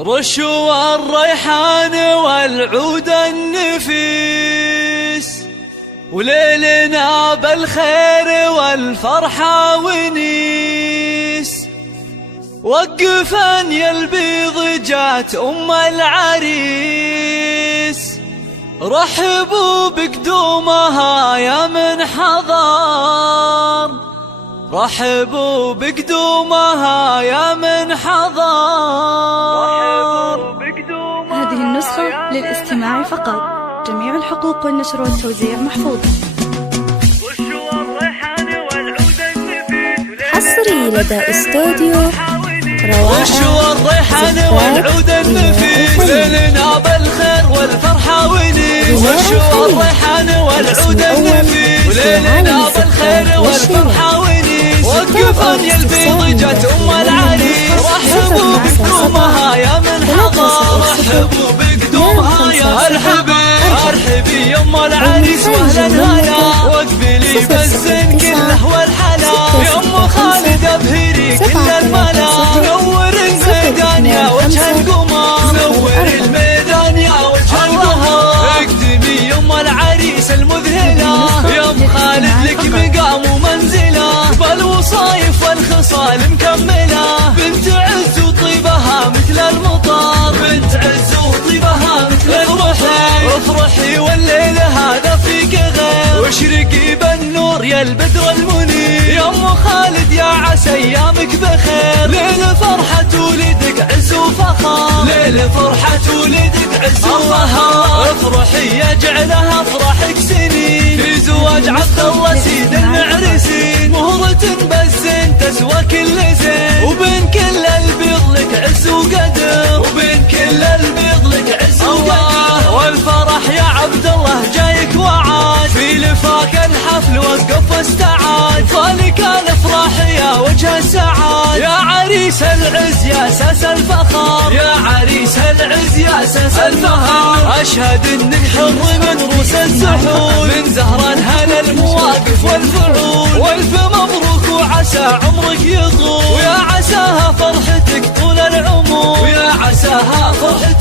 رشوا الريحان والعود النفيس، وليلنا بالخير والفرحة ونيس. وقفن يا البيض جات أم العريس، رحبوا بقدومها يا من حضر، رحبوا بقدومها يا من حضر. هذه النسخة للاستماع فقط، جميع الحقوق والنشر والتوزيع محفوظة. حصري لدى استوديو روائع. وشوا الريحان والعود النفيس، ليلنا بالخير والفرحة ونيس. وشوا الريحان والعود النفيس، ليلنا بالخير والفرحة ونيس. وقفن يا البيض جات أم العريس، رحبوا بقدومها يا من حضر، رحبوا بقدومها يا ارحبي ارحبي يا ام العريس واهلا هلا. واقبلي بالزين كله والحلا، يا ام خالد ابهري كل الملا. نور الميدان يا وجه القمر، نور الميدان يا وجه القمر. اقدمي يا ام العريس المذهله، يا ام خالد لك مقام ومنزله، بالوصايف والخصال مكمله. بنت عز وطيبها مثل المطر، بنت عز وطيبها مثل المطر. افرحي والليل هذا فيك غير، واشرقي بالنور يا البدر المنير. يا ام خالد يا عسى ايامك بخير، ليل فرحة ولدك عز وفخر، ليل فرحة ولدك عز وفخر. افرحي يجعلها افراحك سنين، في زواج عبد الله سيد المعرسين. مهرة بالزين تسوى كل زين، وبين كل البيض لك عز وقدر، وبين كل البيض لك عز وقدر. والفرح يا عبد الله جايك وعاد، في لفاك الحفل وقف واستعاد. فالك الافراح يا وجه السعاد، يا عريس العز يا اساس الفخر، يا عريس العز يا اساس الفخر. اشهد انك حر من روس السحول، من زهران هنا المواقف والفعول. والف مبروك وعسى عمرك يطول، ويا عساها فرحتك طول العمر، ويا عساها فرحتك